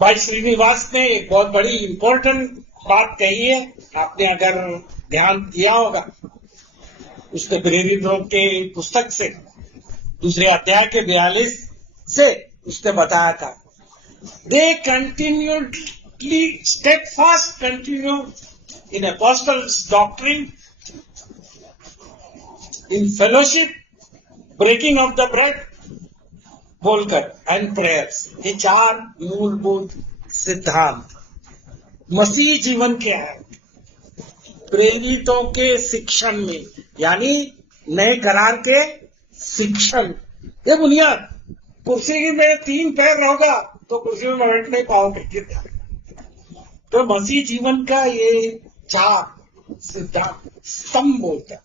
भाई श्रीनिवास ने एक बहुत बड़ी इंपॉर्टेंट बात कही है। आपने अगर ध्यान दिया होगा उसने प्रेरितों के पुस्तक से दूसरे अध्याय के 42 से उसने बताया था, they continuedly steadfast continue in apostles' doctrine, in fellowship, breaking of the bread बोलकर एंड प्रेयर्स। ये 4 मूलभूत सिद्धांत मसीह जीवन के हैं। प्रेरितों के शिक्षण में यानी नए करार के शिक्षण, ये बुनियाद। कुर्सी में 3 पैर होगा तो कुर्सी में बैठ नहीं पाओगे। तो मसीह जीवन का ये 4 सिद्धांत स्तंभ बोलते हैं।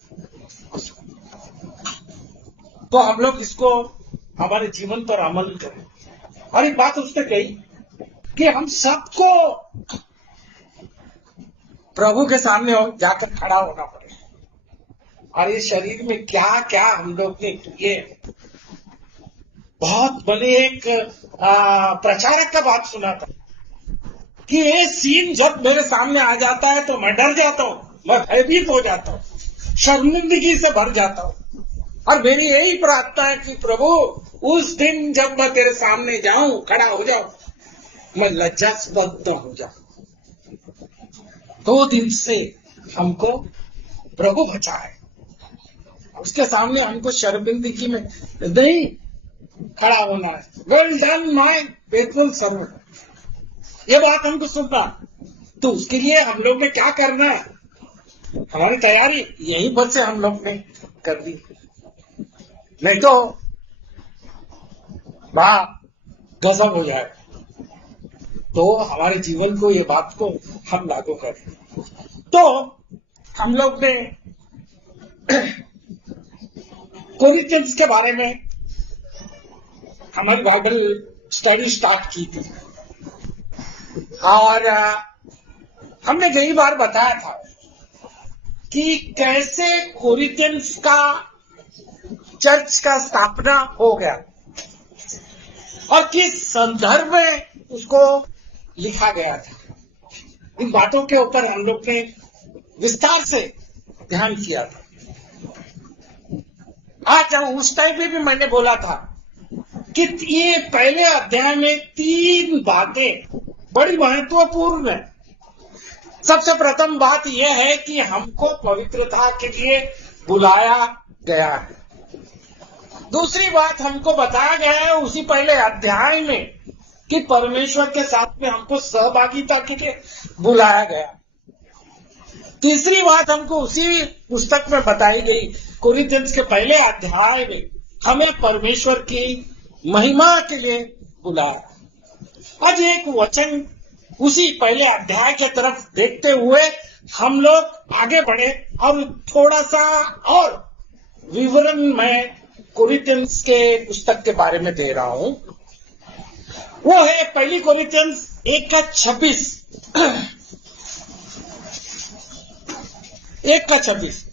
तो हम लोग इसको हमारे जीवन पर अमल करें। और एक बात उसने कही कि हम सबको प्रभु के सामने जाकर खड़ा होना पड़ेगा। और इस शरीर में क्या क्या हम लोग ने किए। बहुत बड़े एक प्रचारक का बात सुना था कि ये सीन जब मेरे सामने आ जाता है तो मैं डर जाता हूं, मैं भयभीत हो जाता हूं, शर्मिंदगी से भर जाता हूं। और मेरी यही प्रार्थना है कि प्रभु उस दिन जब मैं तेरे सामने जाऊं, खड़ा हो जाऊं, मैं लज्जास्पद हो जाऊं। 2 दिन से हमको प्रभु बचाए, उसके सामने हमको शर्मिंदगी में नहीं खड़ा होना है। Well done my faithful servant, ये बात हमको सुनना। तो उसके लिए हम लोग ने क्या करना है, हमारी तैयारी यहीं पर से हम लोग ने कर दी। नहीं तो गजब हो जाए। तो हमारे जीवन को, ये बात को हम लागू करें। तो हम लोग ने कोरिन्थियंस के बारे में हमारी बाइबल स्टडी स्टार्ट की थी। और हमने कई बार बताया था कि कैसे कोरिन्थियंस का चर्च का स्थापना हो गया और किस संदर्भ में उसको लिखा गया था। इन बातों के ऊपर हम लोग ने विस्तार से ध्यान किया था। आज उस टाइम पे भी मैंने बोला था कि ये पहले अध्याय में 3 बातें बड़ी महत्वपूर्ण है। सबसे प्रथम बात यह है कि हमको पवित्रता के लिए बुलाया गया है। दूसरी बात हमको बताया गया है उसी पहले अध्याय में कि परमेश्वर के साथ में हमको सहभागिता के लिए बुलाया गया। तीसरी बात हमको उसी पुस्तक में बताई गई, कोरिन्थियंस के पहले अध्याय में हमें परमेश्वर की महिमा के लिए बुलाया। आज एक वचन उसी पहले अध्याय के तरफ देखते हुए हम लोग आगे बढ़े और थोड़ा सा और विवरण मैं कोरिन्थियंस के पुस्तक के बारे में दे रहा हूं। वो है पहली कोरिन्थियंस 1:26। 1:26।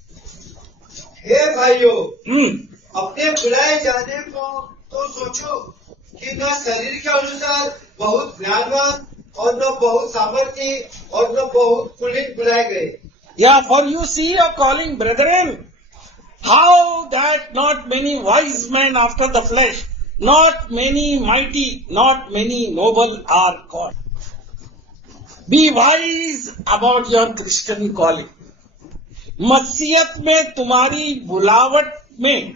हे भाइयों, अपने बुलाए जाने को तो सोचो कि न शरीर के अनुसार बहुत ज्ञानवान और न बहुत सामर्थी और न बहुत कुलीन बुलाए गए। Yeah, for you see your calling, brethren, how that not many wise men after the flesh, not many mighty, not many noble are called. Be wise about your Christian calling. मसीहत में तुम्हारी बुलावट में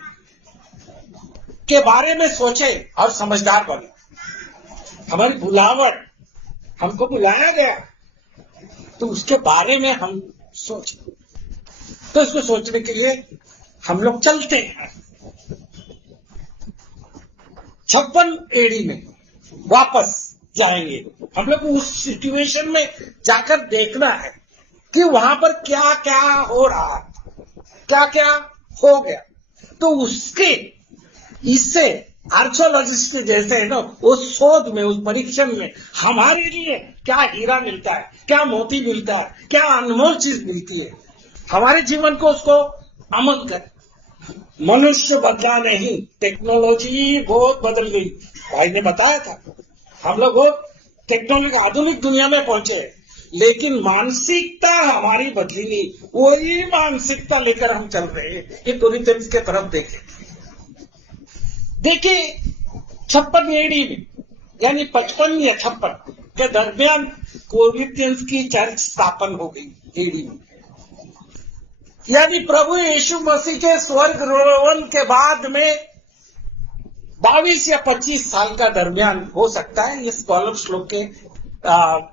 के बारे में सोचे और समझदार बने। हमारी बुलावट, हमको बुलाया गया तो उसके बारे में हम सोचें। तो इसको सोचने के लिए हम लोग चलते हैं 56 एडी में वापस जाएंगे। हम लोग उस सिचुएशन में जाकर देखना है कि वहां पर क्या क्या हो रहा, क्या क्या हो गया। तो उसके इससे आर्कियोलॉजिस्ट के जैसे है ना, उस शोध में, उस परीक्षण में हमारे लिए क्या हीरा मिलता है, क्या मोती मिलता है, क्या अनमोल चीज मिलती है, हमारे जीवन को उसको अमल करें। मनुष्य बदला नहीं, टेक्नोलॉजी बहुत बदल गई। भाई ने बताया था, हम लोग टेक्नोलॉजी आधुनिक दुनिया में पहुंचे, लेकिन मानसिकता हमारी बदली नहीं, वही मानसिकता लेकर हम चल रहे हैं। ये कोरिन्थियंस के तरफ देखिए 56 एडी में, यानी 55 या 56 के दरमियान कोरिन्थियंस की चर्च स्थापन हो गई एडी में। यानी प्रभु यीशु मसीह के स्वर्गारोहण के बाद में 22 या 25 साल का दरमियान हो सकता है। ये स्कॉलर्स लोग के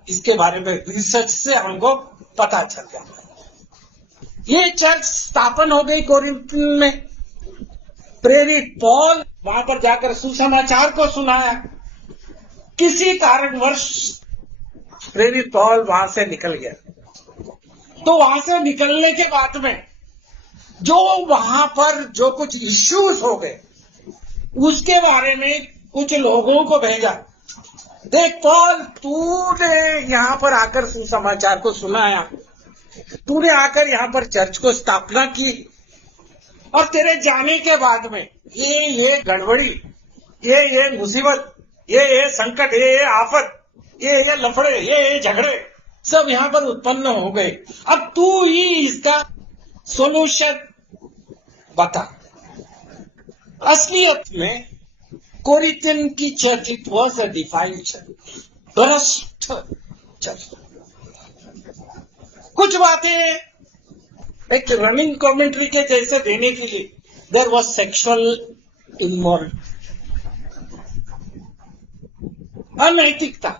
इसके बारे में रिसर्च से हमको पता चल जाता है। ये चर्च स्थापन हो गई कोरिन्थ में। प्रेरित पौल वहां पर जाकर सुसमाचार को सुनाया। किसी कारणवश प्रेरित पौल वहां से निकल गया, तो वहां से निकलने के बाद में जो वहां पर जो कुछ इश्यूज हो गए, उसके बारे में कुछ लोगों को भेजा। देख पौल, तूने यहां पर आकर सुसमाचार को सुनाया, तूने आकर यहां पर चर्च को स्थापना की, और तेरे जाने के बाद में ये गड़बड़ी, ये मुसीबत, ये संकट, ये आफत, ये लफड़े, ये झगड़े सब यहां पर उत्पन्न हो गए। अब तू ही इसका सोल्यूशन बता। असलियत में कोरिन्थियन की church it was a defiled church, भ्रष्ट चर्च। कुछ बातें एक रनिंग कमेंट्री के जैसे देने के लिए, देयर वॉज सेक्सुअल इमोरलिटी, अनैतिकता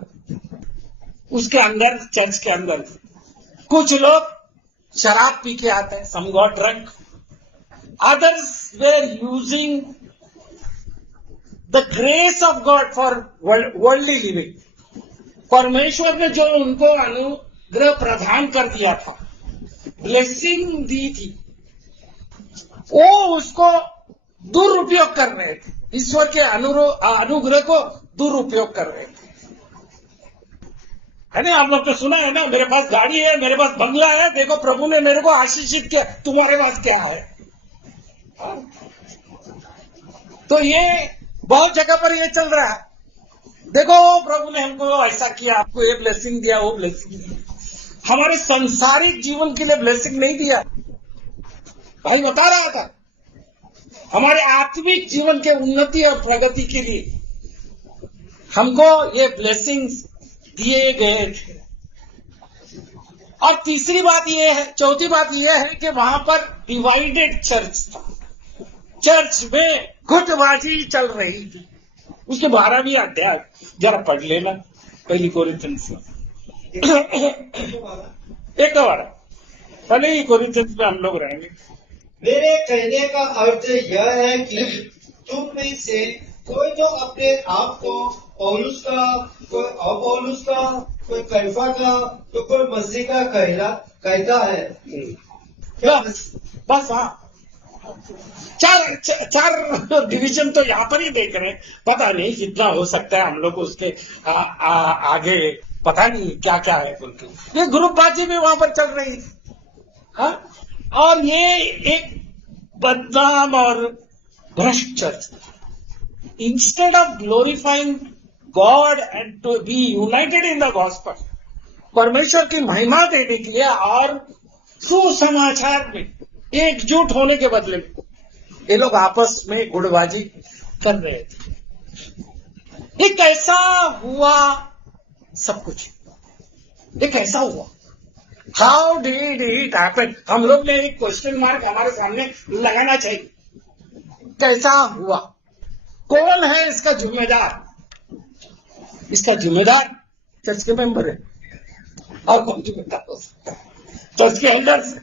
उसके अंदर, चर्च के अंदर। कुछ लोग शराब पी के आते हैं, some got drunk, others were using the grace of God for worldly living. परमेश्वर ने जो उनको अनुग्रह प्रदान कर दिया था, ब्लेसिंग दी थी, वो उसको दुरुपयोग कर रहे थे, ईश्वर के अनुग्रह को दुरुपयोग कर रहे थे। है ना, आप लोग तो सुना है ना, मेरे पास गाड़ी है, मेरे पास बंगला है, देखो प्रभु ने मेरे को आशीषित किया, तुम्हारे पास क्या है? तो ये बहुत जगह पर ये चल रहा है, देखो प्रभु ने हमको ऐसा किया, आपको ये ब्लेसिंग दिया, वो ब्लेसिंग दिया। हमारे संसारिक जीवन के लिए ब्लेसिंग नहीं दिया। भाई बता रहा था, हमारे आत्मिक जीवन के उन्नति और प्रगति के लिए हमको ये ब्लेसिंग्स दिए गए थे। और तीसरी बात ये है, चौथी बात ये है कि वहां पर डिवाइडेड चर्च था। चर्च में गुटबाजी चल रही थी। उसके 12वीं अध्याय जरा पढ़ लेना, पहली कोरिन्थियंस में। एक तो बार पहले ही कोरिन्थियंस में हम लोग रहेंगे। मेरे कहने का अर्थ यह है कि तुम में से कोई तो अपने आप को पौलुस का, कोई अपौलुस का, कोई कैफा का, तो कोई मसीह का कहता है। बस हाँ, चार डिवीजन तो यहाँ पर ही देख रहे हैं। पता नहीं कितना हो सकता है, हम लोग उसके आगे पता नहीं क्या क्या है उनकी। ये ग्रुपबाजी भी वहां पर चल रही है। हाँ? और ये एक बदनाम और भ्रष्ट church. Instead of glorifying God and to be united in the gospel, परमेश्वर की महिमा देने के लिए और सुसमाचार में एकजुट होने के बदले में ये लोग आपस में गुटबाजी कर रहे थे। ये कैसा हुआ? सब कुछ ये कैसा हुआ? How did it happen? हम लोग ने एक क्वेश्चन मार्क हमारे सामने लगाना चाहिए। कैसा हुआ? कौन है इसका जिम्मेदार? इसका जिम्मेदार चर्च के मेंबर है, और कौन जिम्मेदार हो सकता है? चर्च के अंदर से।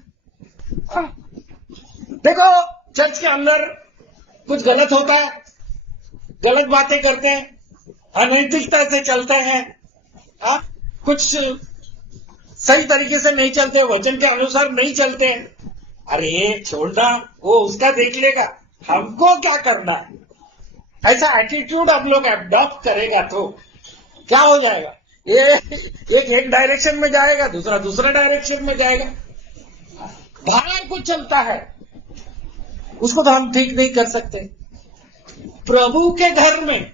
देखो, चर्च के अंदर कुछ गलत होता है, गलत बातें करते हैं, अनैतिकता से चलते हैं, कुछ सही तरीके से नहीं चलते, वचन के अनुसार नहीं चलते हैं। अरे छोड़ना, वो उसका देख लेगा, हमको क्या करना है? ऐसा एटीट्यूड आप लोग अडॉप्ट करेगा तो क्या हो जाएगा? एक डायरेक्शन में जाएगा, दूसरा डायरेक्शन में जाएगा। बाहर कुछ चलता है, उसको तो हम ठीक नहीं कर सकते। प्रभु के घर में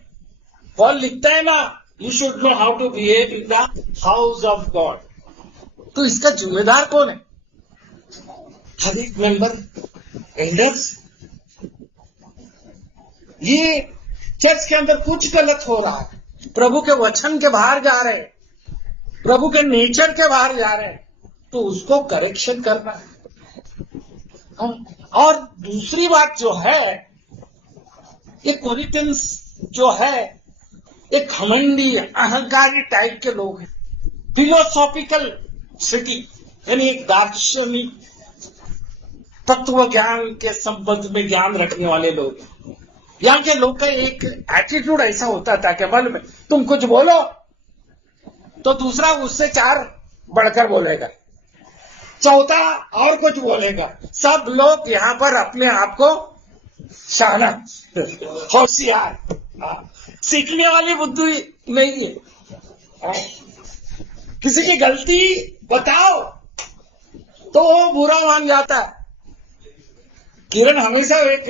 पौल लिखता है ना, you should know how to behave in the house of God. तो इसका जिम्मेदार कौन है? हर एक मेंबर, एल्डर्स। ये चर्च के अंदर कुछ गलत हो रहा है, प्रभु के वचन के बाहर जा रहे हैं, प्रभु के नेचर के बाहर जा रहे हैं, तो उसको करेक्शन करना है। और दूसरी बात जो है, ये कोरिन्थियंस जो है एक घमंडी अहंकारी टाइप के लोग हैं, फिलोसॉफिकल सिटी, यानी एक दार्शनिक तत्व ज्ञान के संबंध में ज्ञान रखने वाले लोग हैं। यहाँ के लोग का एक एटीट्यूड ऐसा होता था कि मन में तुम कुछ बोलो तो दूसरा उससे 4 बढ़कर बोलेगा, चौथा और कुछ बोलेगा। सब लोग यहाँ पर अपने आप को शाना, होशियार, सीखने वाली बुद्धि नहीं है। किसी की गलती बताओ तो वो बुरा मान जाता है। किरण हमेशा एक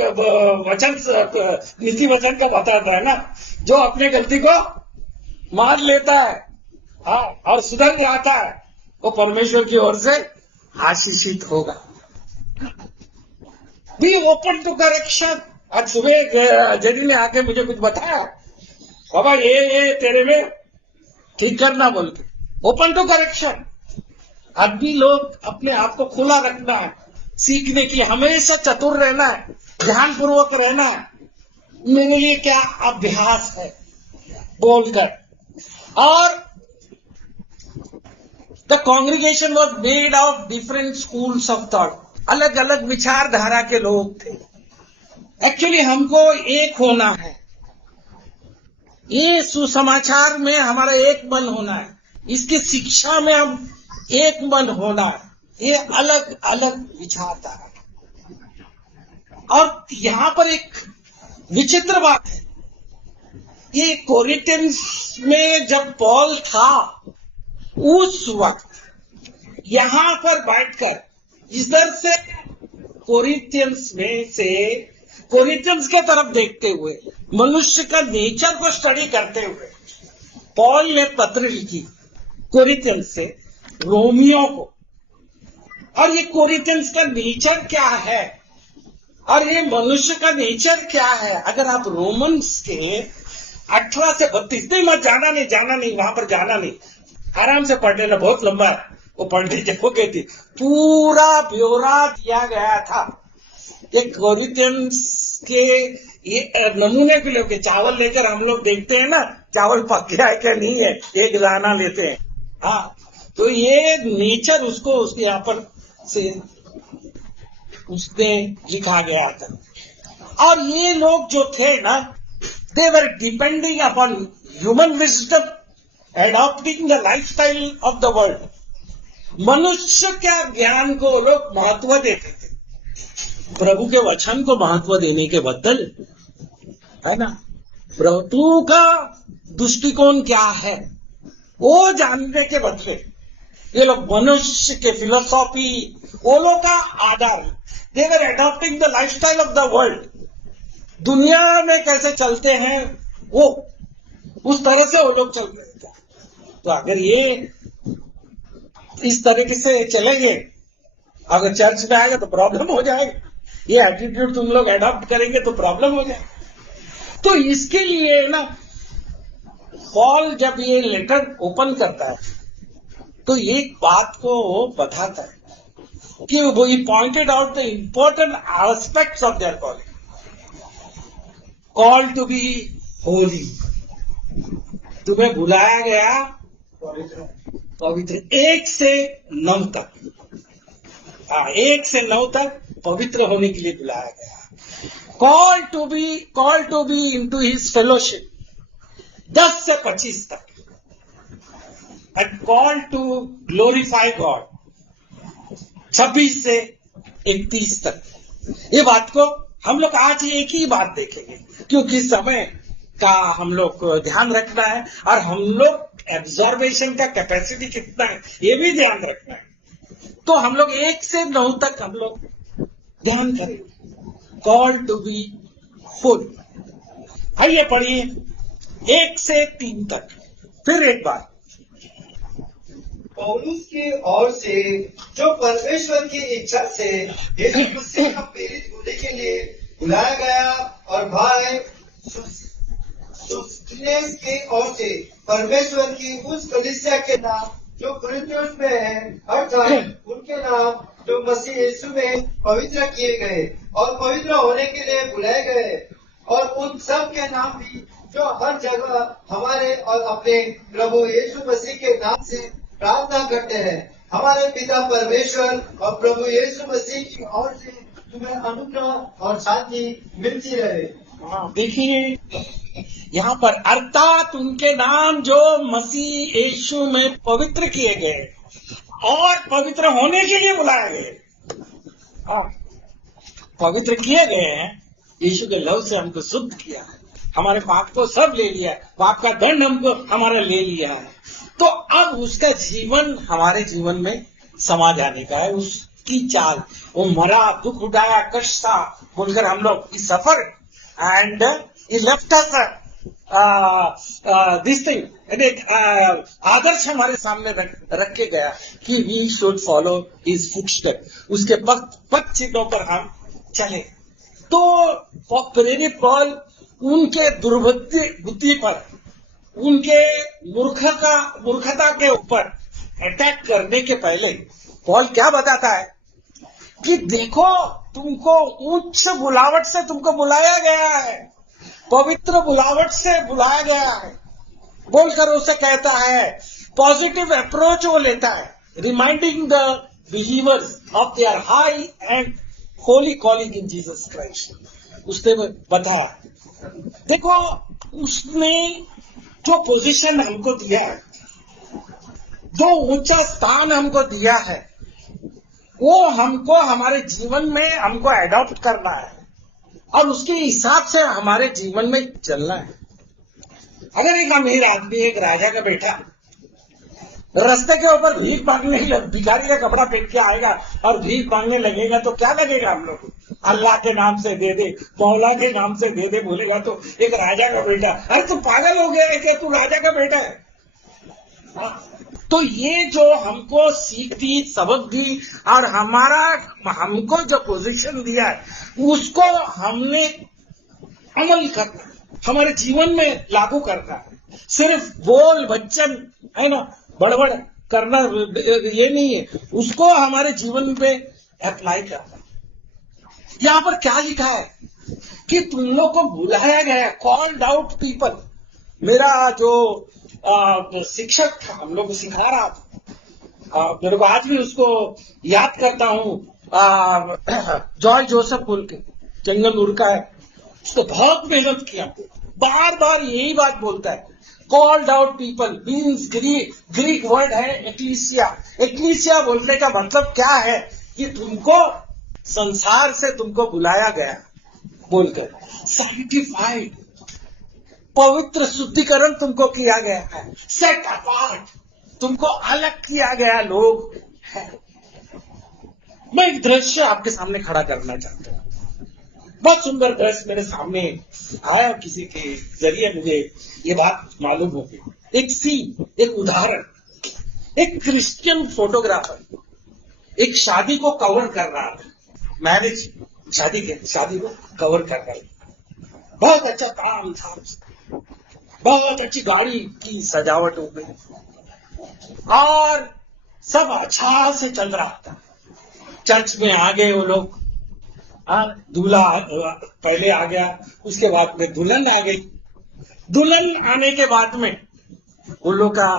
वचन, नीति वचन का बताता है ना, जो अपने गलती को मान लेता है और सुधर जाता है, वो परमेश्वर की ओर से आशीषित होगा। Be open to correction. आज सुबह जेडी ने आके मुझे कुछ बताया, बाबा ये तेरे में ठीक करना बोल के, ओपन टू करेक्शन। अभी लोग अपने आप को खुला रखना है, सीखने की, हमेशा चतुर रहना है, ध्यानपूर्वक रहना है, मेरे लिए क्या अभ्यास है बोलकर। और the congregation was made of different schools of thought, अलग अलग विचारधारा के लोग थे। एक्चुअली हमको एक होना है, ये सुसमाचार में हमारा एक मन होना है, इसकी शिक्षा में हम एक मन होना है, ये अलग अलग विचारधारा। और यहां पर एक विचित्र बात है, ये कोरिन्थियंस में जब पॉल था उस वक्त यहां पर बैठकर इधर से कोरिन्थियंस में से कोरिन्थियंस के तरफ देखते हुए, मनुष्य का नेचर को स्टडी करते हुए पॉल ने पत्र लिखी कोरिन्थियंस से रोमियो को। और ये कोरिन्थियंस का नेचर क्या है और ये मनुष्य का नेचर क्या है, अगर आप रोमन्स के 18 से 32, नहीं मत जाना नहीं वहां पर जाना नहीं, आराम से पढ़ लेना, बहुत लंबा है वो, पढ़ने जाओगे थी, पूरा ब्यौरा दिया गया था। एक कोरिन्थियंस के ये नमूने के लिए चावल लेकर हम लोग देखते हैं ना, चावल पक गया है क्या नहीं है, एक दाना लेते हैं। हाँ, तो ये नेचर उसको उसके यहाँ पर से उसने लिखा गया था। और ये लोग जो थे ना, they were depending upon human wisdom, adopting the lifestyle of the world. मनुष्य के ज्ञान को लोग महत्व देते थे, प्रभु के वचन को महत्व देने के बदल, है ना, प्रभु का दृष्टिकोण क्या है वो जानने के बदले ये लोग मनुष्य के फिलोसॉफी, वो लोग का आधार, they were adopting the lifestyle of the world. दुनिया में कैसे चलते हैं वो उस तरह से वो लोग चल रहे थे। तो अगर ये इस तरीके से चलेंगे, अगर चर्च में आएगा तो प्रॉब्लम हो जाएगा, ये एटीट्यूड तुम लोग एडॉप्ट करेंगे तो प्रॉब्लम हो जाएगा। तो इसके लिए ना पॉल जब ये लेटर ओपन करता है तो एक बात को बताता है कि वो he pointed out the important aspects of their calling, call to be holy. तुम्हें बुलाया गया पवित्र, 1 से 9 तक, 1 से 9 तक पवित्र होने के लिए बुलाया गया। Call to be into his fellowship 10 से 25 तक, and call to glorify God 26 से 31 तक। ये बात को हम लोग आज एक ही बात देखेंगे, क्योंकि समय का हम लोग को ध्यान रखना है और हम लोग एब्जॉर्बेशन का कैपेसिटी कितना है ये भी ध्यान रखना है। तो हम लोग 1 से 9 तक हम लोग ध्यान करें, कॉल टू बी फुल। आइए पढ़िए 1 से 3 तक। फिर एक बार पौलुस की ओर से जो परमेश्वर की इच्छा से यीशु मसीह का प्रेरित होने के लिए बुलाया गया, और भाई सुस्थिनेस की ओर से परमेश्वर की उस कलीसिया के नाम जो कुरिन्थुस में है, अर्थात उनके नाम जो मसीह यीशु में पवित्र किए गए और पवित्र होने के लिए बुलाए गए, और उन सब के नाम भी जो हर जगह हमारे और अपने प्रभु यीशु मसीह के नाम से प्रार्थना करते हैं। हमारे पिता परमेश्वर और प्रभु यीशु मसीह की ओर से तुम्हें अनुग्रह और शांति मिलती रहे। देखिए यहाँ पर अर्थात उनके नाम जो मसीह यीशु में पवित्र किए गए और पवित्र होने के लिए बुलाए गए। पवित्र किए गए हैं, यीशु के लहू से हमको शुद्ध किया है, हमारे पाप को सब ले लिया है, पाप का दंड हमको हमारा ले लिया है। तो अब उसका जीवन हमारे जीवन में समा जाने का है। उसकी चाल, वो मरा, दुख उठाया, कष्ट था, बोलकर हम लोग इस सफर and he left us this thing, एक आदर्श हमारे सामने रख के गया कि we should follow his footstep, उसके पथ चिन्हों पर हम चले। तो प्रेरित पौल उनके दुर्बुद्धि पर, उनके मूर्खता के ऊपर अटैक करने के पहले पौल क्या बताता है कि देखो तुमको उच्च बुलावट से तुमको बुलाया गया है, पवित्र बुलावट से बुलाया गया है, बोलकर उसे कहता है, पॉजिटिव अप्रोच वो लेता है, reminding the believers of their high and Holi calling in Jesus Christ. उसने बताया, देखो उसने जो पोजीशन हमको दिया है, जो ऊंचा स्थान हमको दिया है, वो हमको हमारे जीवन में हमको एडॉप्ट करना है और उसके हिसाब से हमारे जीवन में चलना है। अगर एक अमीर आदमी, एक राजा का बेटा रास्ते के ऊपर भीख मांगने, भिखारी का कपड़ा पहन के आएगा और भीख मांगने लगेगा तो क्या लगेगा हम लोग? अल्लाह के नाम से दे दे, मौला के नाम से दे दे बोलेगा तो एक राजा का बेटा, अरे तू पागल हो गया है क्या? तू राजा का बेटा है। तो ये जो हमको सीख दी, सबक दी और हमको जो पोजीशन दिया है उसको हमने अमल करना, हमारे जीवन में लागू करना है। सिर्फ बोल वचन है ना, बड़बड़ करना ये नहीं है, उसको हमारे जीवन पे अप्लाई करना। यहाँ पर क्या लिखा है कि तुम लोग को बुलाया गया, कॉल्ड आउट पीपल। मेरा जो शिक्षक था, हम लोग को सिखा रहा था, मेरे को आज भी उसको याद करता हूँ, जॉय जोसेफ बोल के चंगनपुर का है, उसको बहुत मेहनत किया, बार बार यही बात बोलता है, called out people means Greek word है एक्लीसिया। एक्लीसिया बोलने का मतलब क्या है कि तुमको संसार से तुमको बुलाया गया, बोलकर साइंटिफाइड, पवित्र शुद्धिकरण तुमको किया गया है, सेट अपार्ट, तुमको अलग किया गया लोग है। मैं एक दृश्य आपके सामने खड़ा करना चाहता हूं, बहुत सुंदर दृश्य मेरे सामने आया, किसी के जरिए मुझे ये बात मालूम हो गई। एक सीन, एक उदाहरण, एक क्रिश्चियन फोटोग्राफर एक शादी को कवर कर रहा था, मैरिज शादी को कवर कर रहा था, बहुत अच्छा काम था, बहुत अच्छी गाड़ी की सजावट हो गई और सब अच्छा से चल रहा था। चर्च में आ गए वो लोग, दूल्हा पहले आ गया, उसके बाद में दुल्हन आ गई। दुल्हन आने के बाद में उन लोग का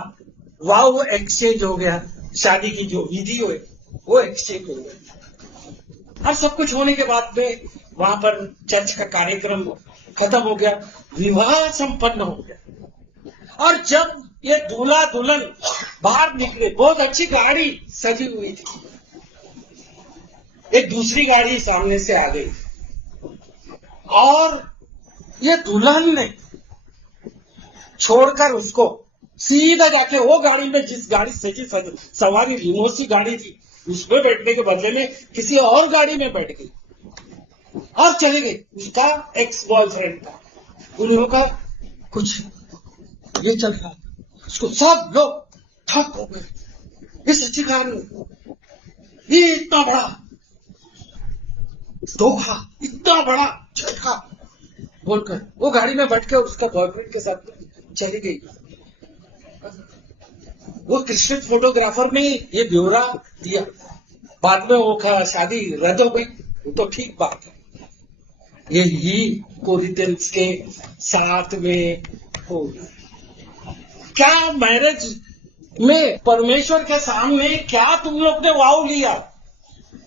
वाव एक्सचेंज हो गया, शादी की जो विधि हुई वो एक्सचेंज हो गया। और सब कुछ होने के बाद में वहां पर चर्च का कार्यक्रम खत्म हो गया, विवाह संपन्न हो गया। और जब ये दूल्हा दुल्हन बाहर निकले, बहुत अच्छी गाड़ी सजी हुई थी, एक दूसरी गाड़ी सामने से आ गई और ये दुल्हन ने छोड़कर उसको सीधा जाके वो गाड़ी में, जिस गाड़ी सजी सवारी लिमोसी गाड़ी थी, उसमें बैठने के बदले में किसी और गाड़ी में बैठ गई और चले गए। उसका एक्स बॉयफ्रेंड था, उन लोगों का कुछ ये चल रहा था, उसको सब लोग ठप हो गए, ये सच्ची कहानी, ये इतना बड़ा धोखा, इतना बड़ा झटका बोलकर वो गाड़ी में बैठ के उसका बॉयफ्रेंड के साथ चली गई। वो क्रिश्चियन फोटोग्राफर ने ये ब्यौरा दिया, बाद में वो शादी रद्द हो गई, वो तो ठीक बात है। यही कोरिन्थियंस के साथ में हो, क्या मैरिज में परमेश्वर के सामने क्या तुम लोग ने वाव लिया,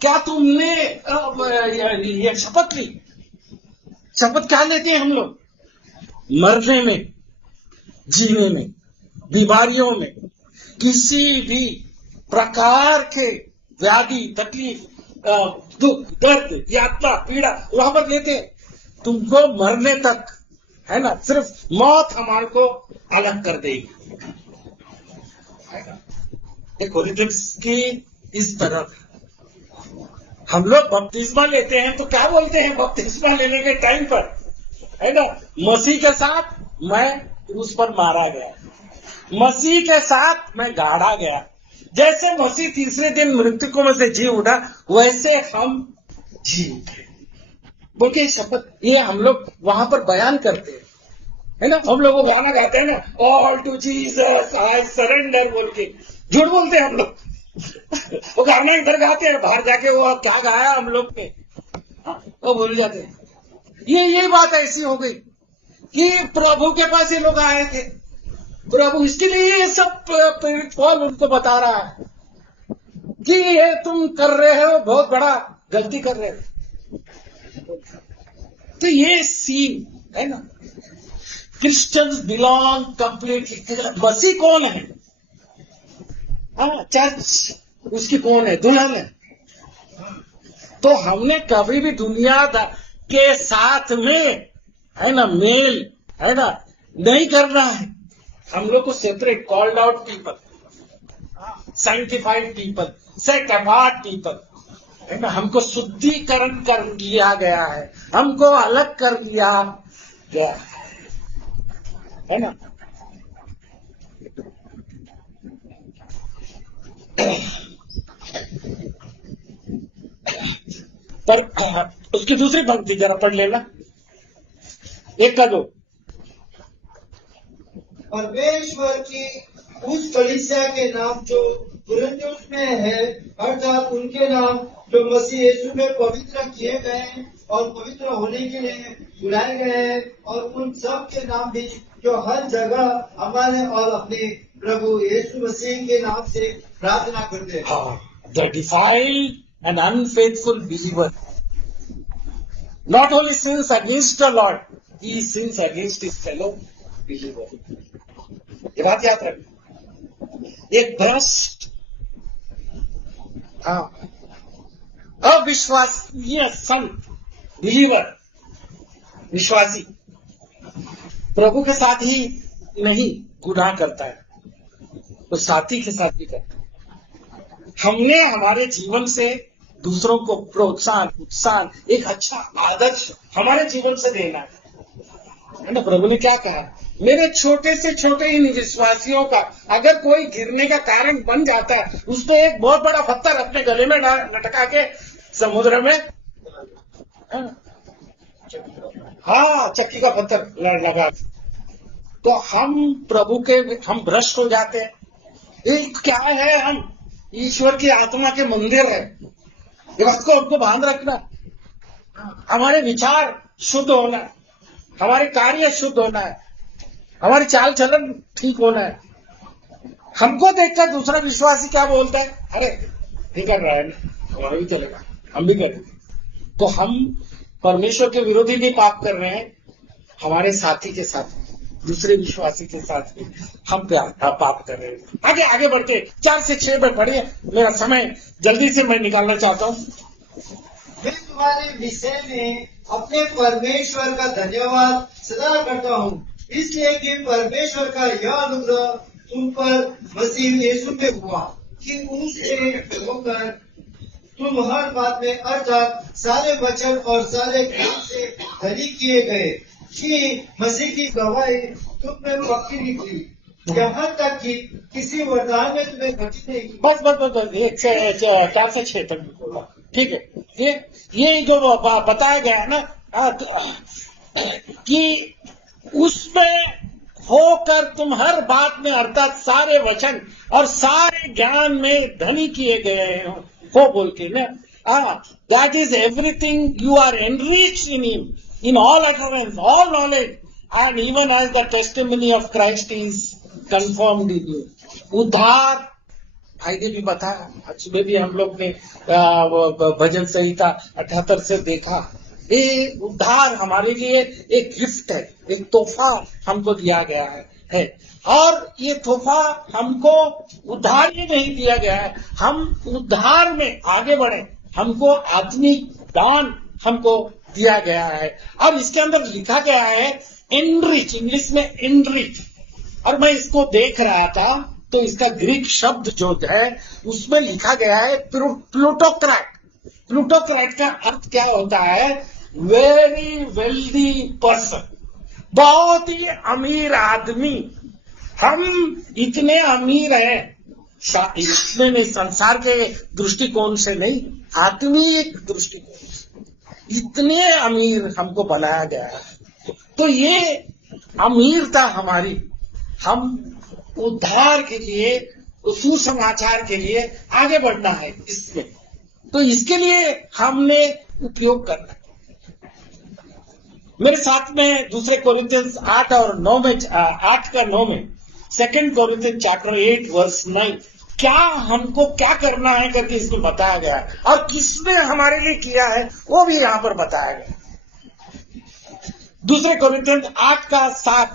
क्या तुमने ये शपथ ली? शपथ क्या लेते हैं हम लोग? मरने में, जीने में, बीमारियों में, किसी भी प्रकार के व्याधि, तकलीफ, दुख, दर्द, यातना, पीड़ा वहां पर लेते हैं। तुमको मरने तक, है ना, सिर्फ मौत हमारे को अलग कर देगी। कोरिन्थियंस की इस तरह हम लोग बपतिस्मा लेते हैं तो क्या बोलते हैं बपतिस्मा लेने के टाइम पर, है ना, मसीह के साथ मैं क्रूस पर मारा गया, मसीह के साथ मैं गाड़ा गया, जैसे मसीह तीसरे दिन मृतकों में से जी उठा वैसे हम जी उठे बोल के शपथ ये हम लोग वहां पर बयान करते हैं, है ना। हम लोग वो गाना गाते हैं ना, all to Jesus I surrender बोल के, झूठ बोलते हैं हम लोग। वो गाना इधर गाते हैं, बाहर जाके वो क्या गाया हम लोग ने वो भूल जाते हैं। ये बात ऐसी हो गई कि प्रभु के पास ये लोग आए थे, प्रभु इसके लिए ये सब पॉल उनको बता रहा है कि ये तुम कर रहे हो बहुत बड़ा गलती कर रहे हो। तो ये सीन है ना, क्रिश्चियंस बिलोंग कंप्लीटली, मसीह कौन है? हाँ, चर्च उसकी कौन है? दुल्हन है। तो हमने कभी भी दुनिया के साथ में, है ना, मेल, है ना, नहीं करना है। हम लोग को separate, called out people, sanctified people, set apart people, है ना, हमको शुद्धिकरण कर लिया गया है, हमको अलग कर दिया गया है ना। पर उसकी दूसरी पंक्ति जरा पढ़ लेना, एक का दो। परमेश्वर की उस कलीसिया के नाम जो कुरिन्थुस में है, अर्थात उनके नाम जो मसीह यीशु में पवित्र किए गए और पवित्र होने के लिए बुलाए गए हैं, और उन सब के नाम भी जो हर जगह हमारे और अपने प्रभु यीशु मसीह के नाम से प्रार्थना करते हैं। The defiled and unfaithful believer not only sins against the Lord, he sins against his fellow believer. ये बात याद रखना। एक भ्रष्ट, अविश्वासीय संत, बिलीवर, विश्वासी प्रभु के साथ ही नहीं गुनाह करता है, तो साथी के साथ भी करता है। हमने हमारे जीवन से दूसरों को प्रोत्साहन, उत्साह, एक अच्छा आदर्श हमारे जीवन से देना है ना। प्रभु ने क्या कहा, मेरे छोटे से छोटे इन विश्वासियों का अगर कोई गिरने का कारण बन जाता है, उसको एक बहुत बड़ा पत्थर अपने गले में लटका के समुद्र में, हाँ, चक्की का पत्थर लगा, तो हम प्रभु के, हम भ्रष्ट हो जाते हैं। एक क्या है, हम ईश्वर की आत्मा के मंदिर है, ये बात को हमको बांध रखना। हमारे विचार शुद्ध होना है, हमारे कार्य शुद्ध होना है, हमारी चाल चलन ठीक होना है। हमको देखकर दूसरा विश्वासी क्या बोलता है, अरे ठीक कर रहा है ना, हमारा भी चलेगा, हम भी करेंगे। तो हम परमेश्वर के विरोधी भी पाप कर रहे हैं, हमारे साथी के साथ, दूसरे विश्वासी के साथ भी हम पाप कर रहे हैं। आगे आगे बढ़ते 4 से 6 में पढ़िए, मेरा समय जल्दी से मैं निकालना चाहता हूँ। मैं तुम्हारे विषय में अपने परमेश्वर का धन्यवाद सदा करता हूँ, इसलिए कि परमेश्वर का यह अनुग्रह तुम पर मसीह यीशु में हुआ कि उससे होकर तुम हर बात में, अर्थात सारे वचन और सारे ज्ञान से धनी किए गए, कि मसीह की गवाही तुम में पक्की निकली। यहाँ तक कि किसी वरदान में तुम्हें घटी नहीं की। बस 4 से 6 तक बोला, ठीक है। ये जो बताया गया है ना कि उसमें होकर तुम हर बात में अर्थात सारे वचन और सारे ज्ञान में धनी किए गए हो बोल के ना, that is everything you are enriched in him in all utterance all knowledge and even as the testimony of Christ is confirmed in you. उद्धार आगे भी बताया, सुबह भी हम लोग ने भजन संहिता 78 से देखा। ये उद्धार हमारे लिए एक गिफ्ट है, एक तोहफा हमको दिया गया है। और ये तोहफा हमको उद्धार ही नहीं दिया गया है, हम उद्धार में आगे बढ़े, हमको आत्मिक दान हमको दिया गया है। और इसके अंदर लिखा गया है एनरिच, इंग्लिश में एनरिच। और मैं इसको देख रहा था तो इसका ग्रीक शब्द जो है उसमें लिखा गया है प्लूटोक्रेट। प्लूटोक्रेट का अर्थ क्या होता है? वेरी वेल्दी पर्सन, बहुत ही अमीर आदमी। हम इतने अमीर हैं, इसमें नहीं, संसार के दृष्टिकोण से नहीं, आत्मिक दृष्टिकोण से इतने अमीर हमको बनाया गया है। तो ये अमीरता हमारी, हम उद्धार के लिए, सुसमाचार के लिए आगे बढ़ना है इसमें, तो इसके लिए हमने उपयोग करना है। मेरे साथ में दूसरे कोरिन्थियंस 8 और 9 में 8 का 9 में 2 कोरिन्थियंस चैप्टर 8 वर्स 9 क्या हमको क्या करना है करके इसमें बताया गया है, और किसने हमारे लिए किया है वो भी यहाँ पर बताया गया। दूसरे कोरिन्थियंस 8 का 7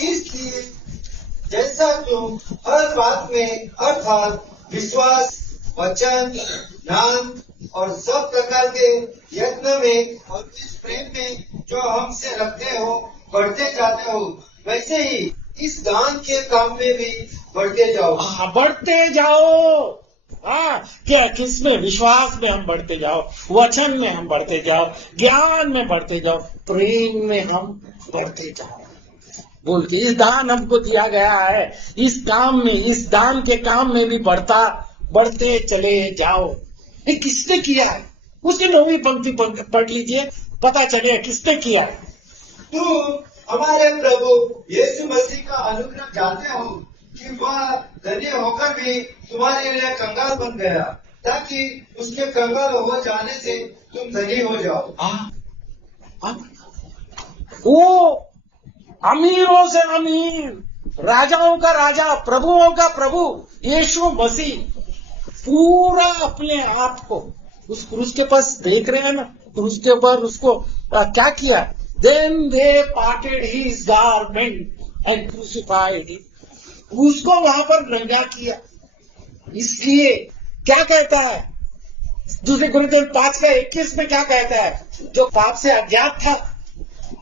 इसलिए जैसा तुम हर बात में अर्थात विश्वास, वचन, ज्ञान और सब प्रकार के यत्न में और इस प्रेम में जो हमसे रखते हो बढ़ते जाते हो, वैसे ही इस दान के काम में भी बढ़ते जाओ। बढ़ते जाओ। क्या किसमें? विश्वास में हम बढ़ते जाओ, वचन में हम बढ़ते जाओ, ज्ञान में बढ़ते जाओ, प्रेम में हम बढ़ते जाओ बोल के इस दान हमको दिया गया है। इस काम में, इस दान के काम में भी बढ़ते चले जाओ। ये किसने किया है? उसकी 9वीं पंक्ति पढ़ लीजिए, पता चले किसने किया है। तू हमारे प्रभु यीशु मसीह का अनुग्रह जानते हो कि वह धन्य होकर भी तुम्हारे लिए कंगाल बन गया, ताकि उसके कंगाल हो जाने से तुम धनी हो जाओ। वो अमीरों से अमीर, राजाओं का राजा, प्रभुओं का प्रभु यीशु मसीह पूरा अपने आप को उस क्रूस के पास देख रहे हैं ना, क्रूस के ऊपर उसको क्या किया? Then they parted his garment and crucified him. उसको वहां पर नंगा किया। इसलिए क्या कहता है दूसरे कोरिन्थियंस 5:21 में क्या कहता है? जो पाप से अज्ञात था,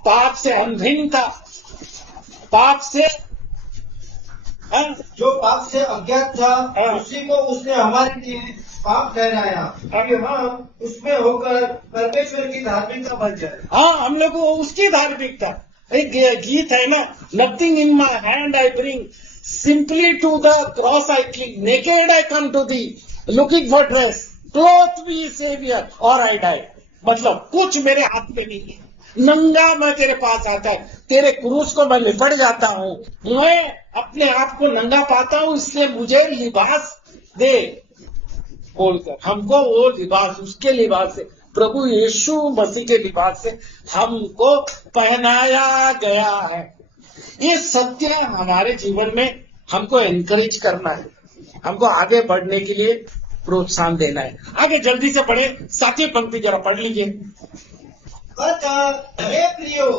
पाप से अनभिन्न था, पाप से जो पाप से अज्ञात था उसी को उसने हमारे लिए पाप ठहराया कि हम उसमें होकर परमेश्वर की धार्मिकता बन जाए। हम लोग उसकी धार्मिकता। एक गीत है ना, nothing in my hand I bring, simply to the cross I cling, naked I come to thee, looking for dress, clothe me saviour और आई डाई। मतलब कुछ मेरे हाथ में नहीं है, नंगा मैं तेरे पास आता है, तेरे क्रूस को मैं लिपट जाता हूँ, मैं अपने आप को नंगा पाता हूँ, इसलिए मुझे लिबास दे बोलकर हमको वो लिबास, उसके लिबास से, प्रभु यीशु मसीह के लिबास से हमको पहनाया गया है। ये सत्य हमारे जीवन में हमको एनकरेज करना है, हमको आगे बढ़ने के लिए प्रोत्साहन देना है। आगे जल्दी से पढ़े, 7वीं पंक्ति जरा पढ़ लीजिए। अतः हे प्रियो,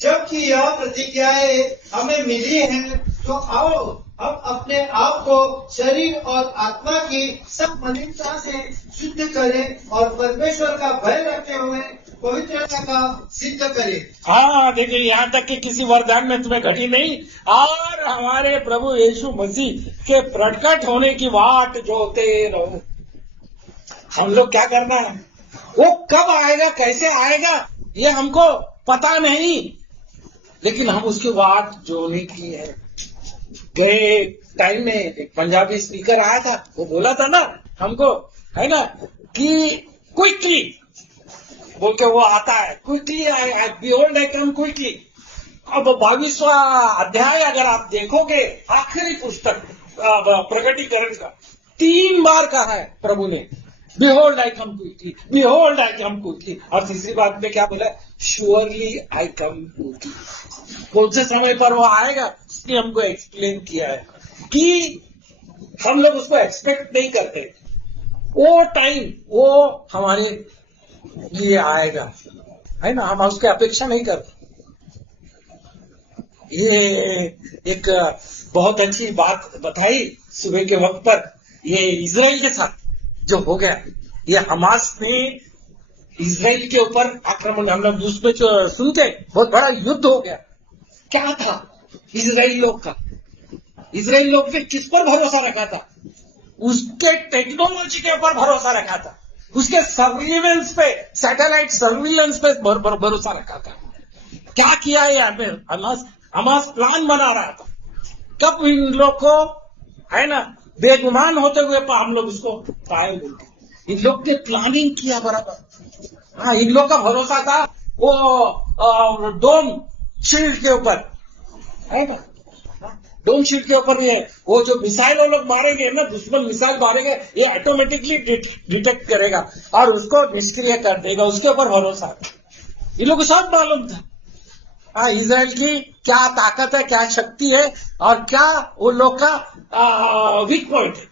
जबकि यह प्रतिज्ञाएं हमें मिली हैं, तो आओ हम अपने आप को शरीर और आत्मा की सब मलिनता से शुद्ध करें और परमेश्वर का भय रखते हुए पवित्रता का सिद्ध करें। देखिए, यहाँ तक कि किसी वरदान में तुम्हें घटी नहीं, और हमारे प्रभु यीशु मसीह के प्रकट होने की वाट जोते रहो। हम लोग क्या करना है? वो कब आएगा, कैसे आएगा, ये हमको पता नहीं, लेकिन हम उसकी बात जो नहीं की है। गए टाइम में एक पंजाबी स्पीकर आया था, वो बोला था ना हमको, है ना, कि क्विकली बोल के वो आता है, quickly I behold I come quickly. अब 22वां अध्याय अगर आप देखोगे, आखिरी पुस्तक प्रकटीकरण का 3 बार कहा है प्रभु ने, बिहोल्ड आई कम क्विकली, बिहोल्ड आई कम क्विकली। और तीसरी बात में क्या बोला, श्योरली आई कम क्विकली। कौन से समय पर वो आएगा, इसने हमको एक्सप्लेन किया है कि हम लोग उसको एक्सपेक्ट नहीं करते। वो टाइम वो हमारे लिए आएगा, है ना, हम उसकी अपेक्षा नहीं करते। ये एक बहुत अच्छी बात बताई सुबह के वक्त पर, ये इजराइल के साथ जो हो गया, ये हमास ने इजराइल के ऊपर आक्रमण, हम लोग उसमें जो सुनते बहुत बड़ा युद्ध हो गया। क्या था इजराइल लोग का, इजराइल लोग ने किस पर भरोसा रखा था, उसके टेक्नोलॉजी के ऊपर भरोसा रखा था, उसके सर्विलेंस पे, सैटेलाइट सर्विलेंस पे भरोसा रखा था। क्या किया है हमास प्लान बना रहा था, कब इन लोग को, है ना, बेगुमान होते हुए हम लोग उसको पाए बोलते, इन लोग ने प्लानिंग किया बराबर। हाँ, इन लोग का भरोसा था वो डोम शील्ड के ऊपर, है ना, डोम शील्ड के ऊपर ये वो जो मिसाइल वो लोग मारेंगे ना, दुश्मन मिसाइल मारेंगे, ये ऑटोमेटिकली डिटेक्ट करेगा और उसको निष्क्रिय कर देगा, उसके ऊपर भरोसा। ये लोग को सब मालूम था हाँ, इजराइल की क्या ताकत है, क्या शक्ति है और क्या वो लोग का वीक पॉइंट है।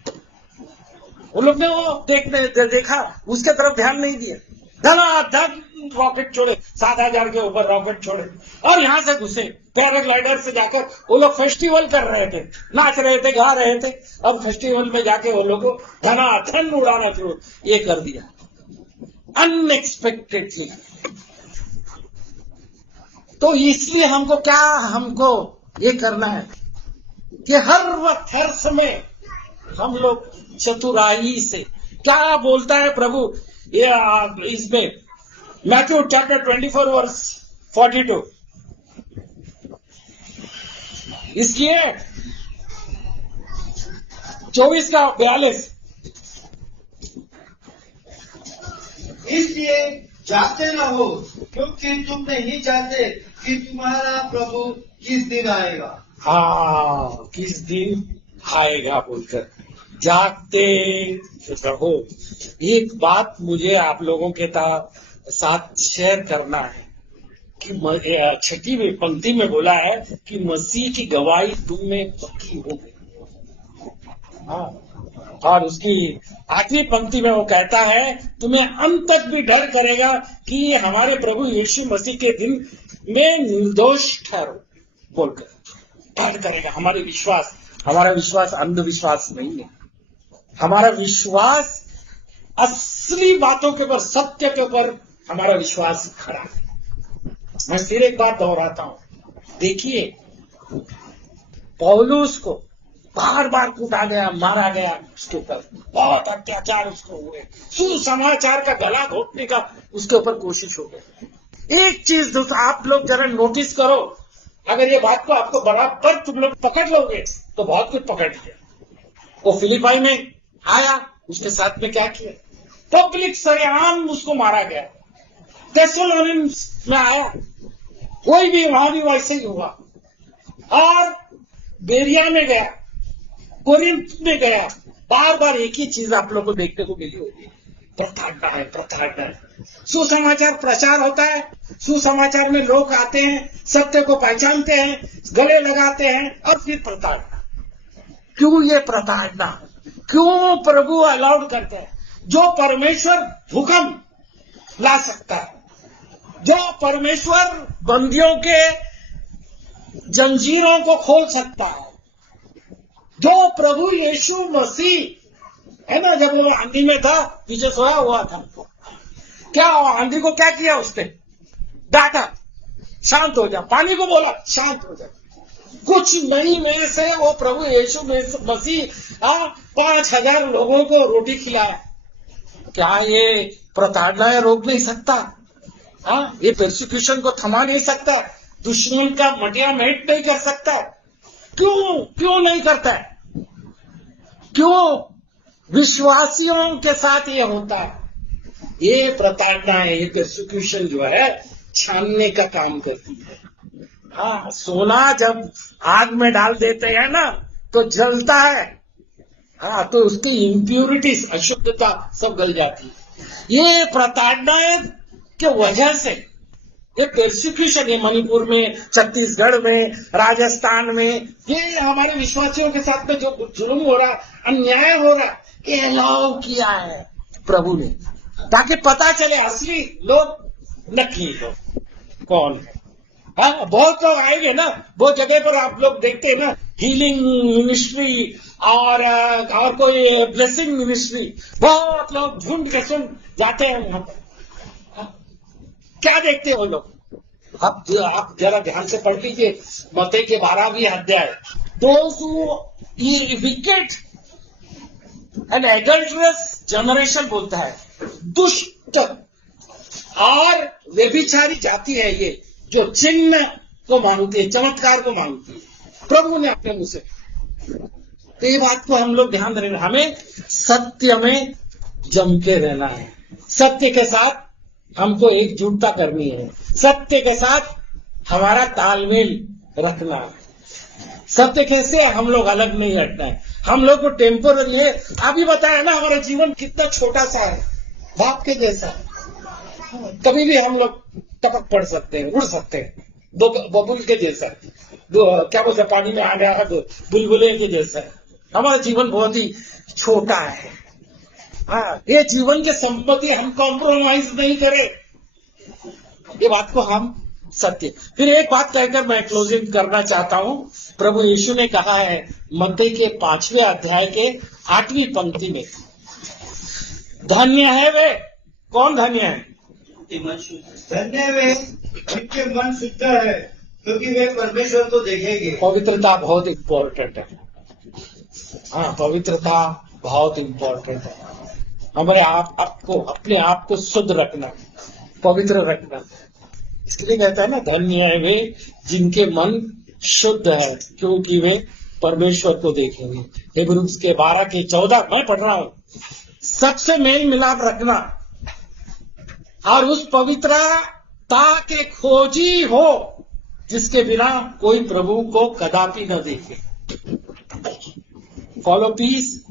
वो लोग ने वो देखा, उसके तरफ ध्यान नहीं दिया, धनाधन रॉकेट छोड़े, 7,000 के ऊपर रॉकेट छोड़े और यहां से घुसे पैराग्लाइडर से जाकर। वो लोग फेस्टिवल कर रहे थे, नाच रहे थे, गा रहे थे। अब फेस्टिवल में जाके वो लोग धनाधन उड़ाना शुरू ये कर दिया अनएक्सपेक्टेडली। तो इसलिए हमको ये करना है कि हर वक्त, हर समय हम लोग चतुराई से, क्या बोलता है प्रभु ये इसमें मैथ्यू चैप्टर 24 वर्स 42, इसलिए 24 का 42, इसलिए जाते न हो, क्योंकि तुम नहीं जानते कि तुम्हारा प्रभु किस दिन आएगा। हाँ, किस दिन आएगा बोलकर जागते रहो। एक बात मुझे आप लोगों के साथ शेयर करना है कि 6वीं पंक्ति में बोला है कि मसीह की गवाही तुम में पक्की हो गई। हाँ, और उसकी 8वीं पंक्ति में वो कहता है तुम्हें अंत तक भी डर करेगा कि हमारे प्रभु यीशु मसीह के दिन में निर्दोष ठहरो बोलकर डर करेगा। हमारा विश्वास अंधविश्वास नहीं है, हमारा विश्वास असली बातों के ऊपर, सत्य के ऊपर हमारा विश्वास खड़ा है। मैं फिर एक बात दोहराता हूं, देखिए पौलुस को बार बार कूटा गया, मारा गया, उसके ऊपर बहुत अत्याचार उसको हुए, सुसमाचार का गला घोटने का उसके ऊपर कोशिश हो गई। एक चीज आप लोग जरा नोटिस करो, अगर ये बात को आपको बराबर तुम लोग पकड़ लोगे तो बहुत कुछ पकड़ लिया। वो फिलिपाई में आया, उसके साथ में क्या किया, पब्लिक सरेआम उसको मारा गया। थेसलोनिकस में आया, कोई भी वहां भी वैसे ही हुआ। और बेरिया में गया, कोरिंथ में गया, बार बार एक ही चीज आप लोगों को देखने को मिली होगी, प्रताड़ना है। सुसमाचार प्रचार होता है, सुसमाचार में लोग आते हैं, सत्य को पहचानते हैं, गले लगाते हैं, और फिर प्रताड़ना। क्यों ये प्रताड़ना, क्यों प्रभु अलाउड करते हैं? जो परमेश्वर हुक्म ला सकता है, जो परमेश्वर बंदियों के जंजीरों को खोल सकता है, जो प्रभु यीशु मसीह है ना, जब वो आंधी में था, पीछे सोया हुआ था, क्या आंधी को क्या किया उसने? डांटा, शांत हो जा। पानी को बोला शांत हो जा। कुछ नहीं में से वो प्रभु यीशु मसीह 5,000 लोगों को रोटी खिलाया। क्या ये प्रताड़ना रोक नहीं सकता? ये परसिक्यूशन को थमा नहीं सकता? दुश्मन का मटिया मेट नहीं कर सकता है? क्यों नहीं करता है? क्यों विश्वासियों के साथ ये होता है? ये प्रताड़ना है, ये परसिक्यूशन जो है छानने का काम करती है। हाँ, सोना जब आग में डाल देते हैं ना तो जलता है। हाँ, तो उसकी इम्प्यूरिटीज, अशुद्धता सब गल जाती है। ये प्रताड़ना के वजह से ये परसिक्यूशन, ये मणिपुर में, छत्तीसगढ़ में, राजस्थान में, ये हमारे विश्वासियों के साथ में जो जुल्म हो रहा, अन्याय हो रहा, ये अलाउ किया है प्रभु ने, ताकि पता चले असली लोग नकली लोग कौन है। हाँ, बहुत लोग आएंगे ना, बहुत जगह पर आप लोग देखते हैं ना, हीलिंग मिनिस्ट्री और कोई ब्लेसिंग मिनिस्ट्री, बहुत लोग झुंड के सुन जाते हैं वहां पर। क्या देखते हो लोग? आप जरा ध्यान से पढ़ लीजिए मत्ती के 12वें अध्याय। Those who wicked and adulterous generation बोलता है, दुष्ट और व्यभिचारी जाति है ये, जो चिन्ह को मांगती है, चमत्कार को मांगती है। प्रभु ने अपने मुंह से, तो ये बात को हम लोग ध्यान रखना, हमें सत्य में जम के रहना है, सत्य के साथ हमको एकजुटता करनी है, सत्य के साथ हमारा तालमेल रखना है। सत्य कैसे हम लोग अलग नहीं हटना है, हम लोग को टेम्पोररी है। अभी बताया ना, हमारा जीवन कितना छोटा सा है, भाप के जैसा है। कभी भी हम लोग टपक पड़ सकते हैं, उड़ सकते हैं, दो बबुल के जैसा, क्या बोलते हैं, पानी में आ गया बुलबुले के जैसा। हमारा जीवन बहुत ही छोटा है। हाँ, ये जीवन की संपत्ति हम कॉम्प्रोमाइज नहीं करें, ये बात को हम सत्य। फिर एक बात कहकर मैं क्लोजिंग करना चाहता हूं। प्रभु यीशु ने कहा है मत्ती के 5वें अध्याय के 8वीं पंक्ति में, धन्य है वे, कौन धन्य है? धन्य वे जिनके मन शुद्ध है, क्योंकि वे परमेश्वर को देखेंगे। पवित्रता बहुत इंपॉर्टेंट है। हाँ, पवित्रता बहुत इंपॉर्टेंट है। हमारे आपको, अपने आप को शुद्ध रखना, पवित्र रखना। इसके लिए कहता है ना, धन्य है वे जिनके मन शुद्ध है, क्योंकि वे परमेश्वर को देखेंगे। हिब्रूस के 12 के 14 मैं पढ़ रहा हूं। सबसे मेल मिलाप रखना और उस पवित्रता के खोजी हो जिसके बिना कोई प्रभु को कदापि न देखे। Follow peace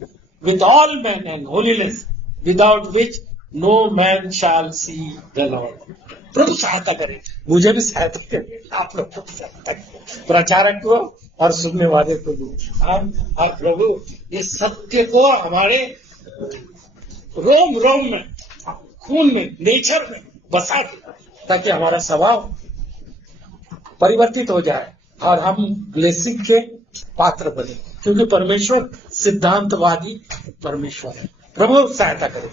with all man and holiness without which no man shall see the Lord. प्रभु सहायता करे, मुझे भी सहायता करे, आप लोग को सहायता करे, प्रचारक को और सुनने वाले को भी। और प्रभु ये सत्य को हमारे रोम रोम में, खून में, नेचर में बसा दे, ताकि हमारा स्वभाव परिवर्तित हो जाए और हम ब्लेसिंग के पात्र बने, क्योंकि परमेश्वर सिद्धांतवादी परमेश्वर है। प्रभु सहायता करे।